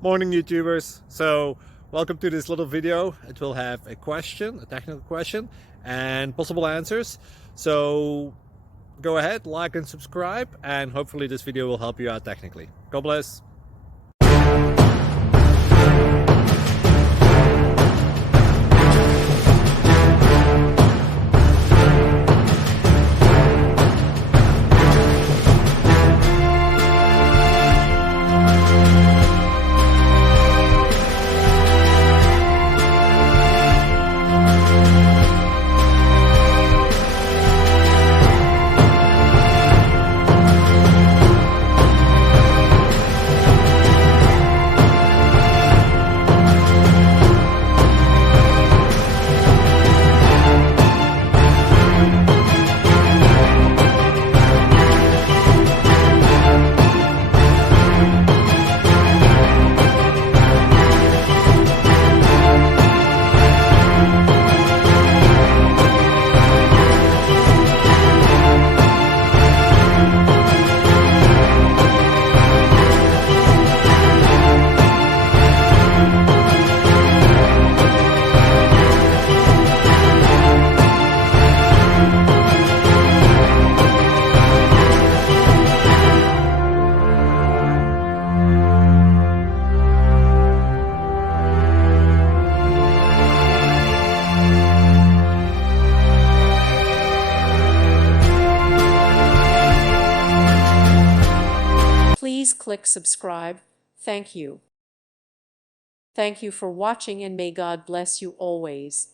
Morning YouTubers. So welcome to this little video. It will have a question, a technical question, and possible answers. So go ahead, like and subscribe, and hopefully this video will help you out technically. God bless. Please click subscribe. Thank you. Thank you for watching, and may God bless you always.